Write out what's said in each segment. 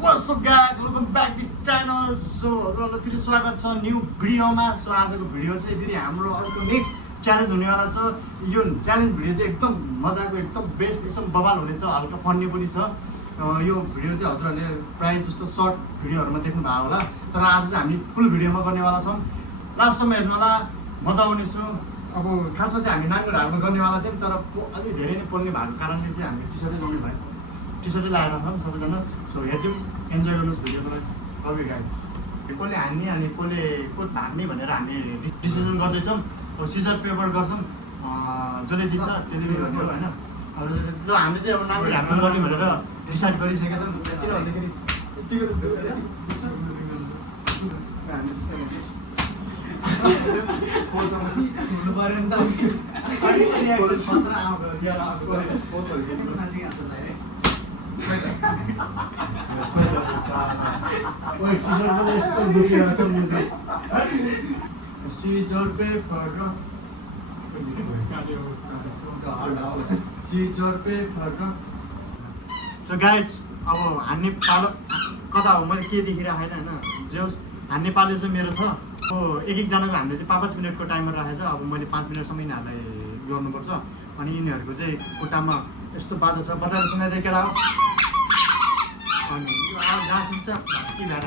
What's up guys? Welcome back this channel. So हजुरहरुलाई फेरि स्वागत छ न्यू भिडियोमा। सो आजको भिडियो चाहिँ फेरि हाम्रो अर्को नेक्स्ट च्यालेन्ज हुनेवाला छ। यो च्यालेन्ज भिडियो चाहिँ एकदम मजाको, एकदम बेस्ट, एकदम बवाल हुनेछ, हल्का फन्नी पनि छ। यो भिडियो चाहिँ हजुरहरुले प्राय जस्तो सर्ट भिडियोहरुमा देख्नु भएको होला, तर आज चाहिँ हामी फुल भिडियोमा गर्नेवाला छौँ। लास्टसम्म हेर्नु होला, मजा आउनेछ। अब खासमा चाहिँ हामी नाङ्गो ढाडमा गर्नेवाला थियौँ, तर अलि धेरै नै पोल्ने भएको कारणले चाहिँ हामी टी-सर्टै लाउने भयो। टी-सर्टै लगाएर छौँ सबैजना। सो हेर्छौँ, इन्जोय गर्नुहोस् भिडियोलाई। Love you guys. कसले हान्ने अनि कसले को भाग्ने भनेर हामी डिसिजन गर्दैछौँ। अब सिजर पेपर गर्छौँ, जसले जित्छ त्यसले गर्ने हो होइन। अब ल हामीले चाहिँ अब नाङ्गो ढाडमा गर्ने भनेर डिसाइड गरिसकेका छौँ। किन भन्दाखेरि सिजर पेपर सो गाइज अब हान्ने पालो कता हो मैले के देखिरहेको छैन होइन। जो हान्ने पालो चाहिँ मेरो छ। अब एकजनाको हामीले चाहिँ 5-5 मिनटको टाइमर राखेको छ। अब मैले 5 मिनटसम्म यिनीहरूलाई गर्नुपर्छ। अनि यिनीहरूको चाहिँ खुट्टामा यस्तो बाजा छ, बजाएर सुनाइदिए केटा हो। अनि यो आवाज जहाँ सुन्छ के भएर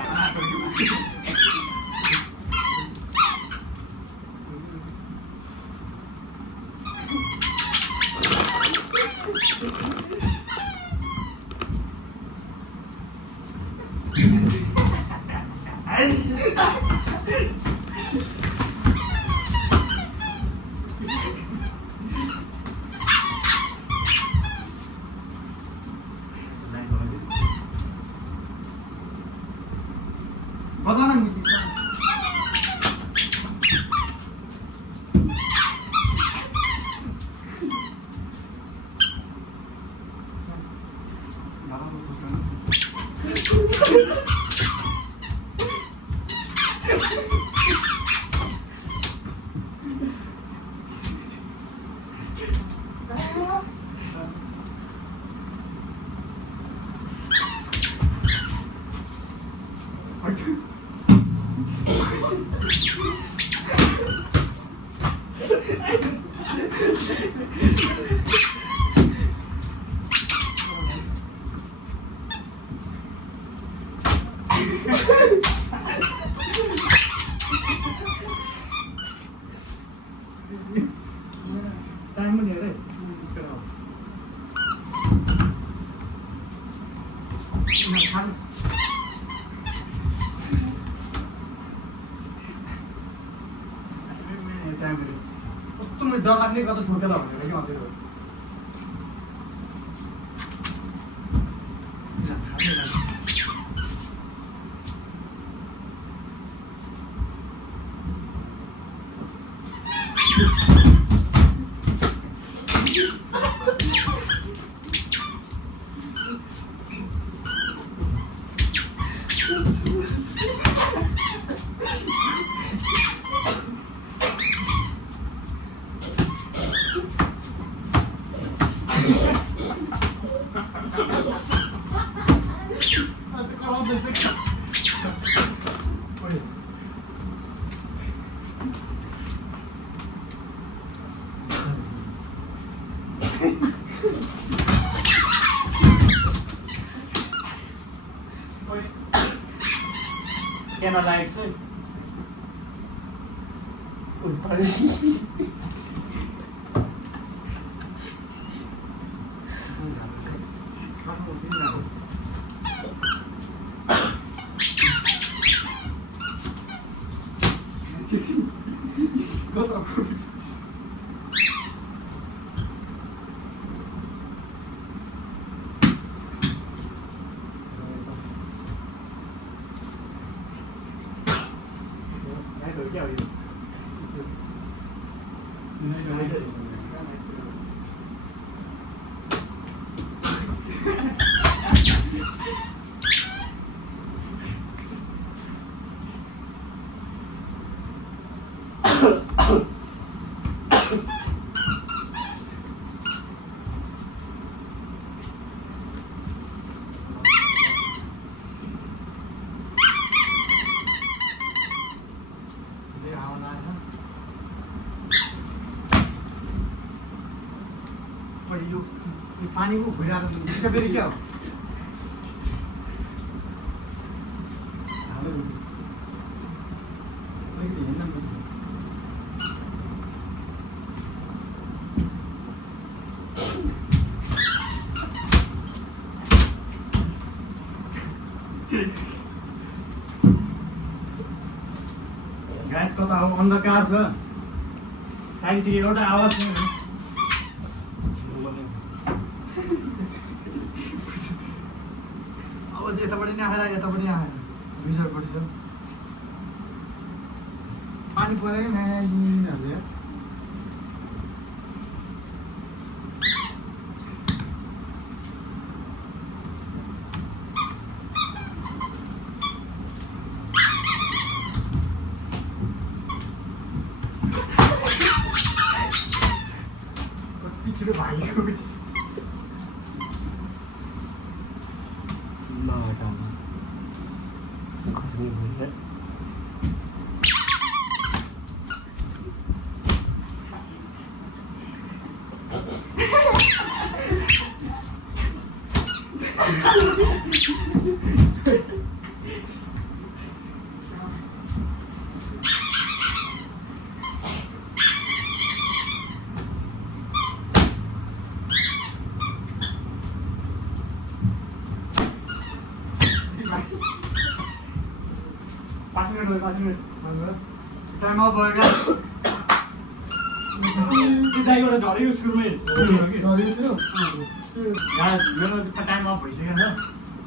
बजाना म्युजिक टाइम पनि हेरे तुमले डर लाग्ने कता ठोकेला भनेर कि मात्रै हो। Can I like it? पानीको घुरिरहेको दिन्छ फेरि क्या हो अलिकति हिँड्न गाइस कता हो अन्धकार छ चाहिँ एउटा आवाज छैन आवाज यतापट्टि नि आएर यतापट्टि आएर भित्रपट्टि छ पानी पऱ्यो म्याजिनहरूले कति छिटो भागेको टाइम अफ भयो क्या झऱ्यो स्कुलमै मेरो टाइम अफ भइसक्यो छ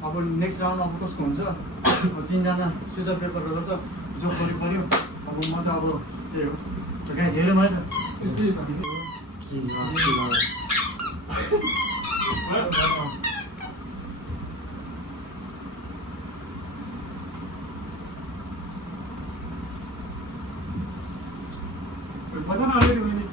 अब नेक्स्ट राउन्ड अब कस्तो हुन्छ अब 3 जना सिजर पेपर गर्छ जो पऱ्यो अब म त अब त्यही हो कहाँ धेरै भयो त मजा नआउने मैले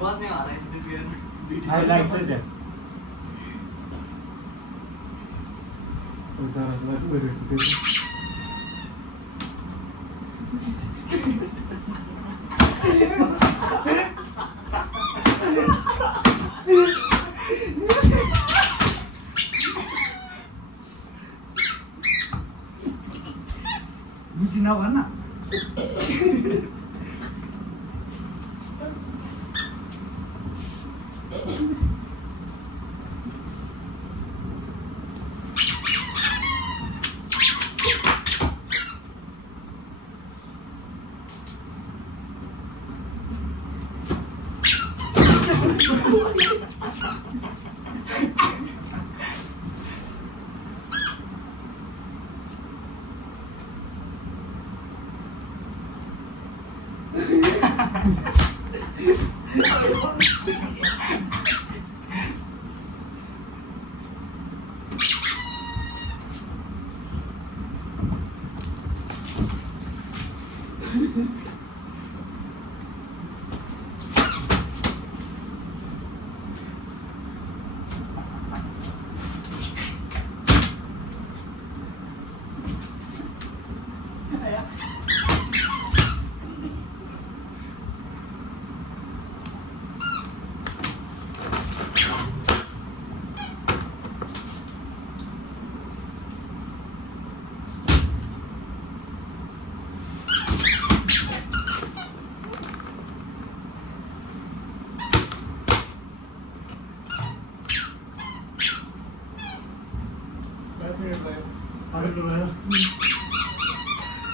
बस्ने हराएछ त्यसको हेर्नु हाइलाइट चाहिँ त्यहाँ उता राख्दा गरिरहेछ त्यो बुझी नभन न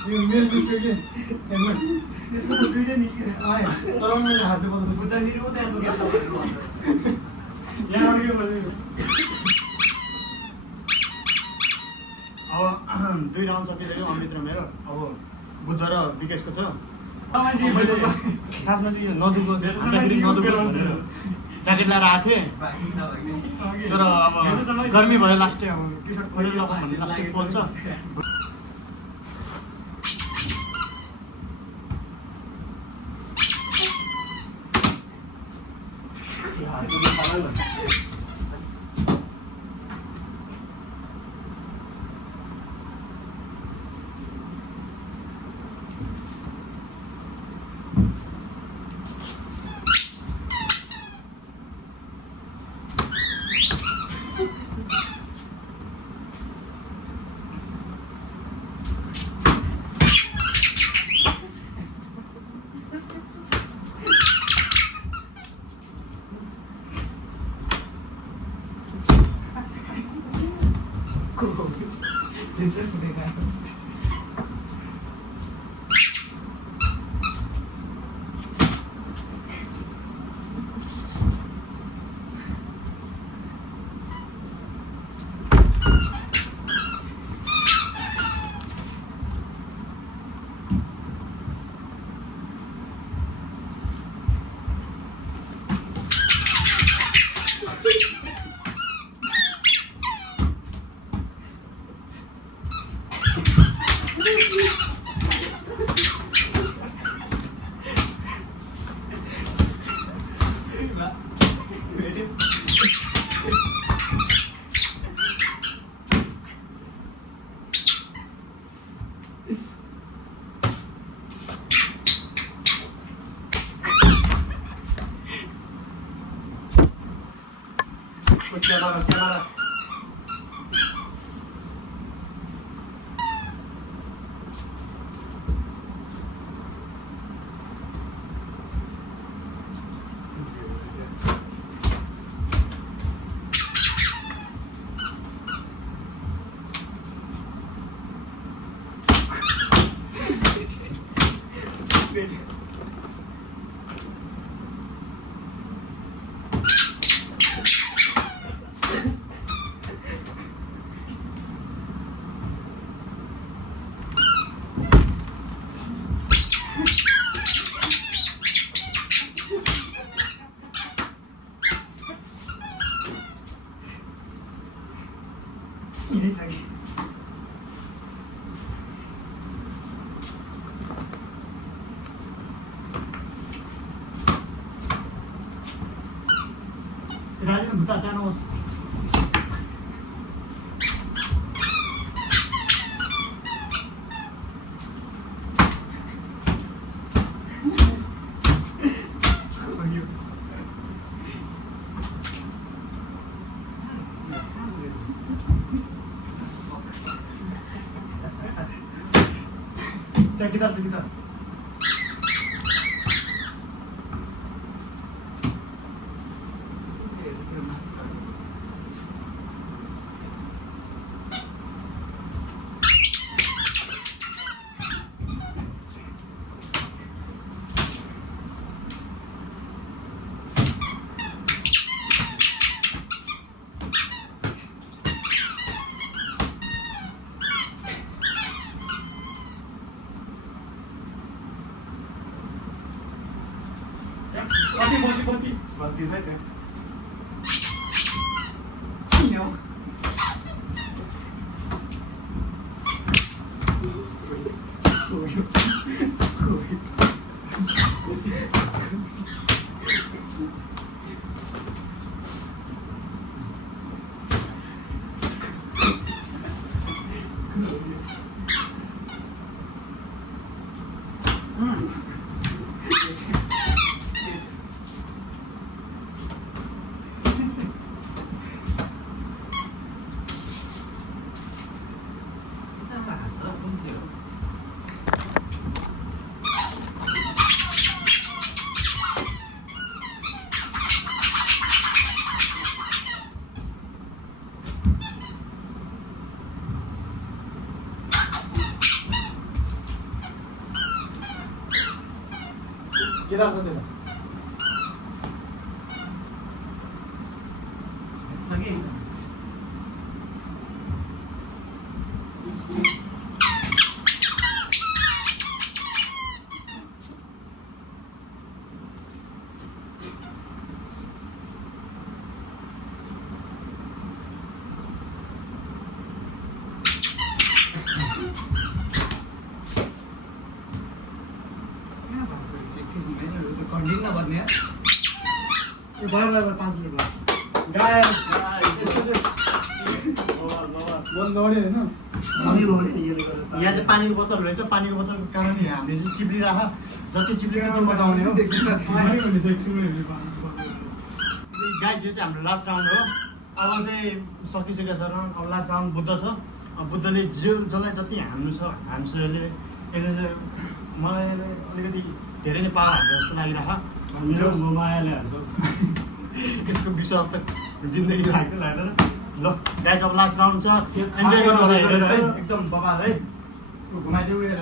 यो मेरो दुःख के त्यसको त दुईटै निस्केछ आयो तर मैले हातले बदल्नु बुद्धनिर उता दुखेछ भनेको यहाँबाट के भन्नु अब 2 राउन्ड सकिसक्यो अमित र मेरो अब बुद्ध र विकेशको छ मान्छे मैले खासमा चाहिँ यो नदुखो हान्दाखेरि नदुखो भनेर ज्याकेट लगाएर आएको थिएँ भाइ नभइने तर अब गर्मी भयो लास्टै अब टी सर्ट खोलेर लगाउँ भने लास्टै पोल्छ यही छ कि राजेन भुत्ता जानुहोस् त्यहाँ गिटार छ गिटार कति बत्ती बत्ती बत्ती छ त्यहाँ किन हो हाँस्छ कुन थियो गिटार छ त्यहाँ छ कि कन्टिन्यू भन्ने यो भयो भयो 500 रुपियाँ गायस बन्द गऱ्यो होइन यहाँ चाहिँ पानीको बोतल रहेछ पानीको बोतलको कारणले हामीले चाहिँ चिप्लिराख जति चिप्लियो त्यति बचाउने हो गाइस यो चाहिँ हाम्रो लास्ट राउन्ड हो अब चाहिँ सकिसकेको छ राउन्ड अब लास्ट राउन्ड बुद्ध छ अब बुद्धले जसलाई जति हान्नु छ हान्छ यसले चाहिँ मलाई अलिकति धेरै नै पावर हान्छ जस्तो लागिरह म मायाले हाल्छु यसको विश्वास त जिन्दगी लाग्दैन लाग्दैन ल गाइस अब लास्ट राउन्ड छ इन्जोय गर्नु होला हेरेर है एकदम बबाल है घुमाइदियो उयो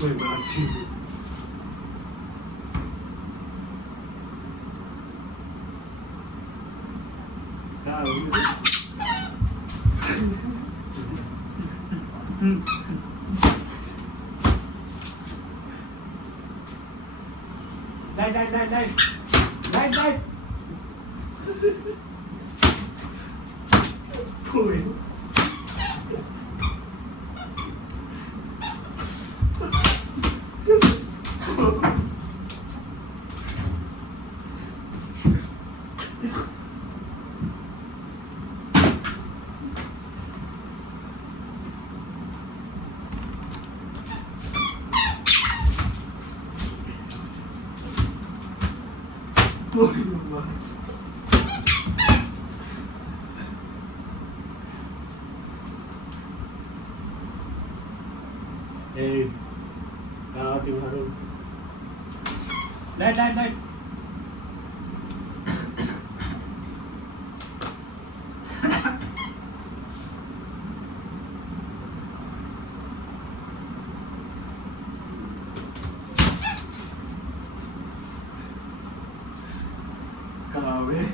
कोही मान्छे Đây đây đây đây. Đây đây. Ê, cao tiêu hả luôn. Đây đây đây. Cao đấy.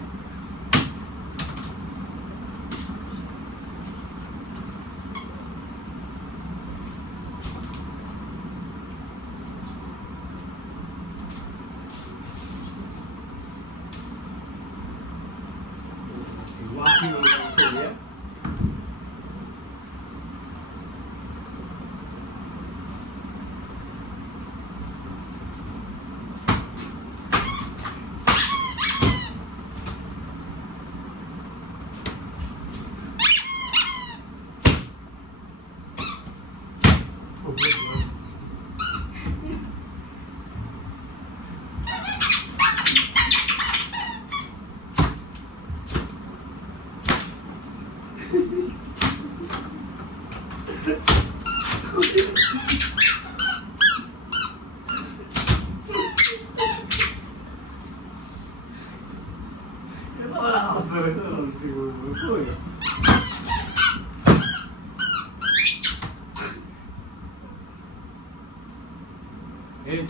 ए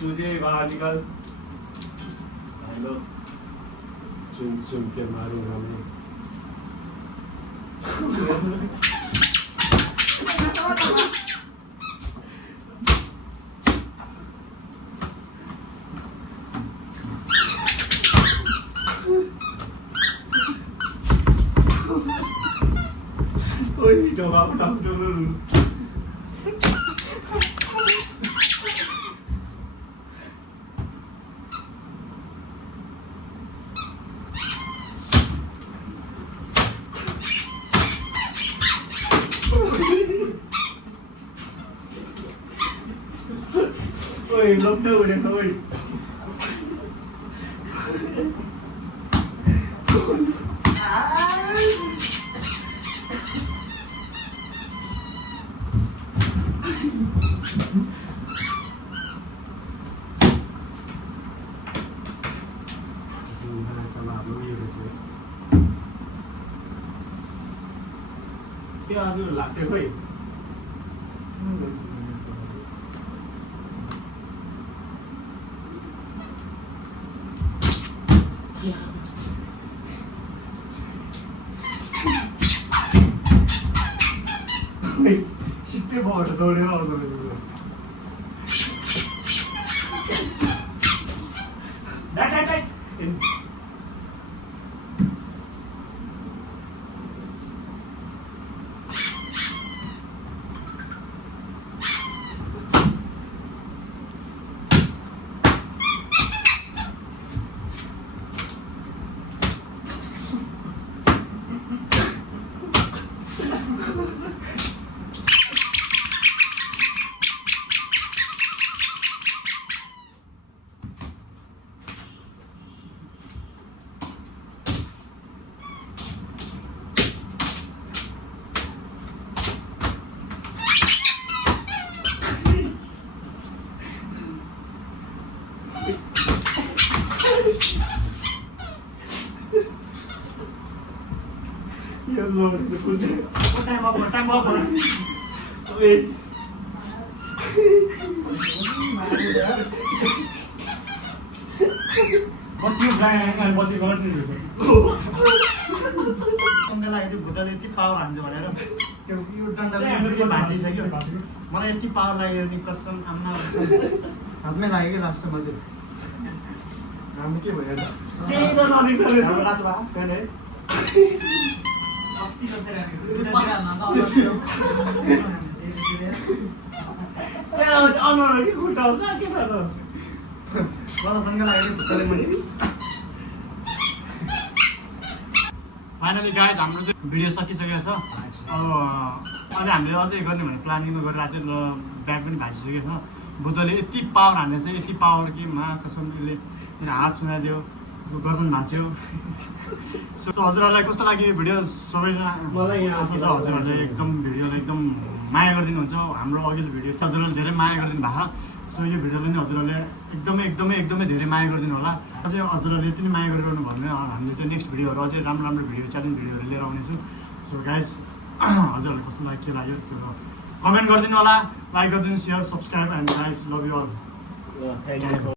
चूजे बाहर निकल हेलो चुन चुन के मारूंगा मैं Ôi, cho vào trong cho luôn. Ôi, lốp đâu rồi thôi. Cái ăn lạc cái hơi. 쉽게 먹어도 노래하고 나나나 Hello, time up. Wait. सँगैलाई त्यो भुतले यति पावर हान्छ भनेर त्यो यो डन्डाले भाँचिसक्यो मलाई यति पावर लाग्यो नि कसम आम्मा हातमै लाग्यो कि लास्टमा चाहिँ राम्रो के भयो राम्रो रातो भयो फ्यान है सँगै लाग्यो भुतले मैले फाइनली गाइज हाम्रो चाहिँ भिडियो सकिसकेको छ अब अहिले हामीले अझै गर्ने भने प्लानिङमा गरिरहेको थियो र ब्याग पनि भाँचिसकेको छ बुद्धले यति पावर हानेको छ यति पावर कि मा कसमले हात सुनाइदियो गर्दन भाँच्यो सो हजुरहरूलाई कस्तो लाग्यो यो भिडियो सबैजना आशा छ हजुरहरूले एकदम भिडियोलाई एकदम माया गरिदिनुहुन्छ हाम्रो अघिल्लो भिडियो छ हजुरहरूले धेरै माया गरिदिनु भएको सो यो भिडियोलाई नि हजुरहरूले एकदमै धेरै माया गरिदिनु होला अझै हजुरहरूले यति नै माया गरिरहनु भने हामीले चाहिँ नेक्स्ट भिडियोहरू अझै राम्रो भिडियो च्यालेन्ज भिडियोहरू लिएर आउनेछु सो गाइज हजुरहरूले कस्तो लाग्यो के लाग्यो त्यो कमेन्ट गरिदिनु होला लाइक गरिदिनु share subscribe and guys love you all